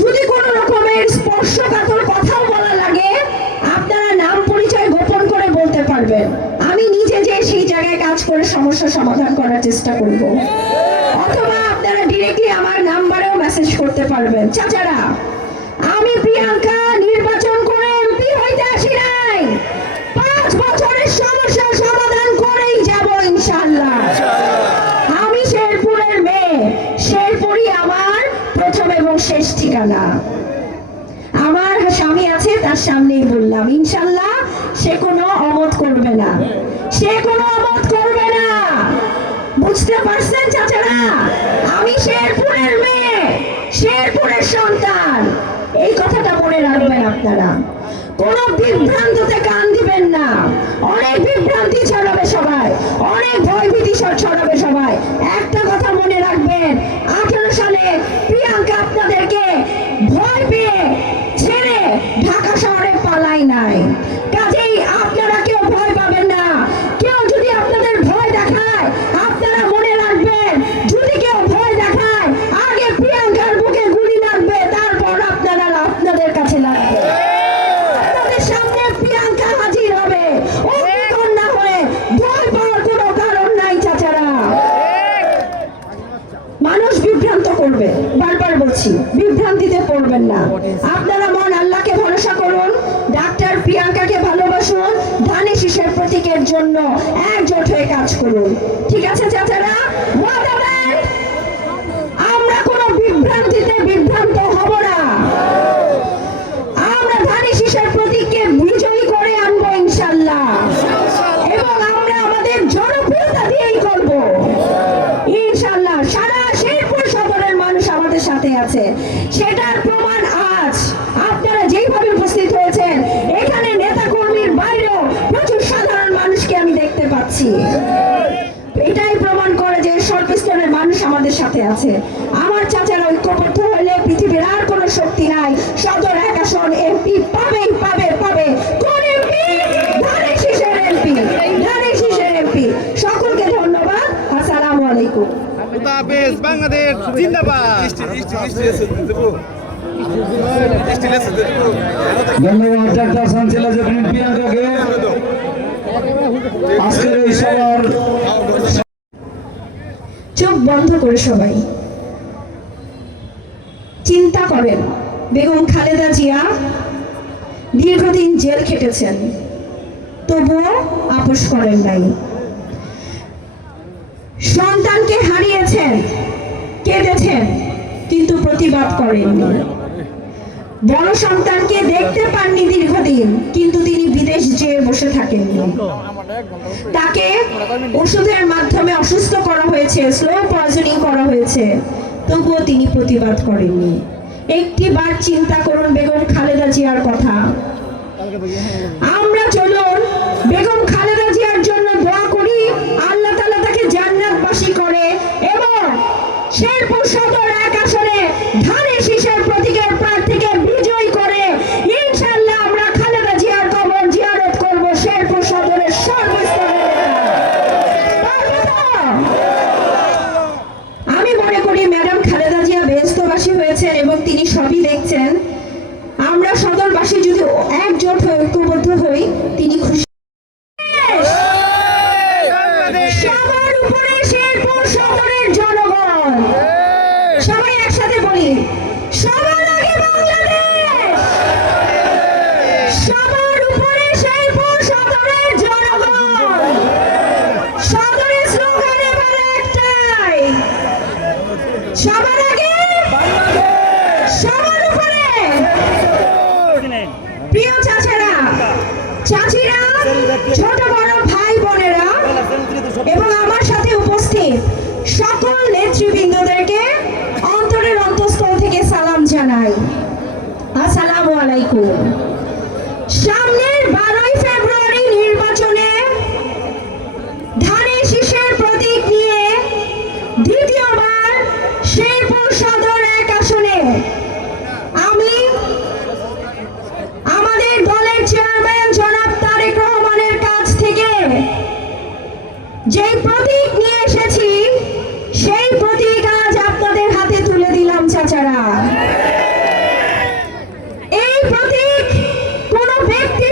যদি কোনো রকমের স্পর্শকাতর কথাও বলা লাগে আপনারা নাম পরিচয় গোপন করে বলতে পারবেন। আমি নিজে যে সেই জায়গায় কাজ করে সমস্যা সমাধান করার চেষ্টা করব। অথবা আপনারা ডিরেক্টলি আমার নাম্বারেও মেসেজ করতে পারবেন। চাচারা, আমি প্রিয়াঙ্কা নির্বাচন করে এমপি হইতে আসি নাই, 5 বছরের সমস্যার সমাধান করেই যাব ইনশাআল্লাহ। আমি শেরপুরের মেয়ে, শেরপুরই আমার প্রথম এবং শেষ ঠিকানা। আমার স্বামী আছে, তার সামনেই বললাম ইনশাআল্লাহ সে কোনো অমত করবে না, সে কোনো অমত করবে না। বুঝতে পারছেন চাচারা? আমি শেরপুরের মেয়ে, শেরপুরের সন্তান। এই কথাটা মনে রাখবেন আপনারা। কোন বিভ্রান্ততে কান দিবেন না। অনেক বিভ্রান্তি ছড়াবে সবাই, অনেক ভয়ভীতি ছড়াবে সবাই। একটা কথা মনে রাখবেন, 18 সালে প্রিয়াঙ্কা আপনাদেরকে ভয় পেয়ে ছেড়ে ঢাকা শহরে পালাই নাই। কাজেই আপনারা কেউ ভয় পাবেন না। কেউ যদি আপনাদের ভয় দেখায়, আপনারা মনে রাখবেন, যদি কেউ ভয় দেখায় আগে প্রিয়াঙ্কার বুকে গুলি লাগবে, তারপর আপনাদের কাছে লাগবে। আপনাদের সামনে প্রিয়াঙ্কা হাজির হবে অগ্নিকন্যা হয়ে। ভয় পাওয়ার কোনো কারণ নাই চাচারা। মানুষ বিভ্রান্ত করবে, বারবার বলছি, বিভ্রান্তিতে পড়বেন না। আপনারা মন আল্লাহকে ভরসা করুন, ডাক্তার প্রিয়াঙ্কাকে ভালোবাসুন, ধানে শীষের প্রতীকের জন্য একজোট হয়ে কাজ করুন। ঠিক আছে চাচারা? ওয়াদা দেন আমরা কোনো বিভ্রান্তিতে বিভ্রান্ত হব না। আমরা ধানে শীষের প্রতীককে বিজয়ী করে আনবো ইনশাআল্লাহ, এবং আমরা আমাদের জনপ্রিয়তা দিয়েই করব ইনশাআল্লাহ। সারা শেরপুর সদরের মানুষ আমাদের সাথে আছে, সেটার প্রমাণ আজ আপনারা যেইভাবে উপস্থিত হয়েছেন। এখানে নেতা কর্মীর বাইরেও প্রচুর সাধারণ মানুষকে আমি দেখতে পাচ্ছি। এটাই প্রমাণ করে যে সর্বস্তরের মানুষ আমাদের সাথে আছে। আমার চাচারা ঐক্যবদ্ধ হলে পৃথিবীর আর কোনো শক্তি নাই। সদর 1 আসন এমপি পাবেই পাবে পাবে। কোন এমপি? ধানে শীষের এমপি, ধানে শীষের এমপি। সকলকে ধন্যবাদ। আসসালামু আলাইকুম। খুদাহাফেজ। বাংলাদেশ জিন্দাবাদ। ধন্যবাদ ডাক্তার শান্তিলা জেফরিন প্রিয়াঙ্কাকে আজকের এই সভার। চোখ বন্ধ করে সবাই চিন্তা করেন, বেগম খালেদা জিয়া দীর্ঘদিন জেল খেটেছেন, তবুও আপোষ করেন নাই। সন্তানকে হারিয়েছেন, কেঁদেছেন, কিন্তু প্রতিবাদ করেননি। বড় সন্তানকে দেখতে পাননি দীর্ঘদিন, কিন্তু তিনি বিদেশ যেয়ে বসে থাকেননি। তাকে ওষুধের মাধ্যমে অসুস্থ করা হয়েছে, স্লো পয়জনিং করা হয়েছে, তবুও তিনি প্রতিবাদ করেননি। একটিবার চিন্তা করুন বেগম খালেদা জিয়ার কথা। আমরা চলুন বেগম খালেদা জিয়ার জন্য দোয়া করি, আল্লাহ তাআলা তাকে জান্নাতবাসী করে, এবং শেরপুর সদর 1 আসনে ধানে শীষের প্রতীকের প্রার্থীকে বিজয়ী করে ইনশাআল্লাহ আমরা খালেদা জিয়ার কবর জিয়ারত করব শেরপুর সদরের সর্বস্তরের। আমি মনে করি ম্যাডাম খালেদা জিয়া বেহেশতবাসী হয়েছেন এবং তিনি সবই দেখছেন। আমরা সদরবাসী যদি একজোট হয়ে ঐক্যবদ্ধ হই, তিনি খুশি। সবার উপরে শেরপুর সদরের জনগণ। সবাই একসাথে বলি, সবার আগে বাংলাদেশ। সবার উপরে শেরপুর সদরের জনগণ। সদরের স্লোগান এবার একটাই, সবার আগে সবার উপরে। প্রিয় চাচারা, চাচিরা, ছোট বড় ভাই বোনেরা এবং আমার সাথে উপস্থিত সকল নেতৃবৃন্দদেরকে অন্তরের অন্তঃস্থল থেকে সালাম জানাই। আসসালামু আলাইকুম। সামনের 12ই ফেব্রুয়ারি নির্বাচনে ধানে শীষের প্রতীক নিয়ে দ্বিতীয়বার শেরপুর সদর 1 আসনে আমি আমাদের দলের চেয়ারম্যান জনাব তারেক রহমানের কাছ থেকে যে প্রতীক নিয়ে এসেছি, সেই প্রতীক আজ আপনাদের হাতে তুলে দিলাম চাচারা। প্রতীক, কোন ব্যক্তি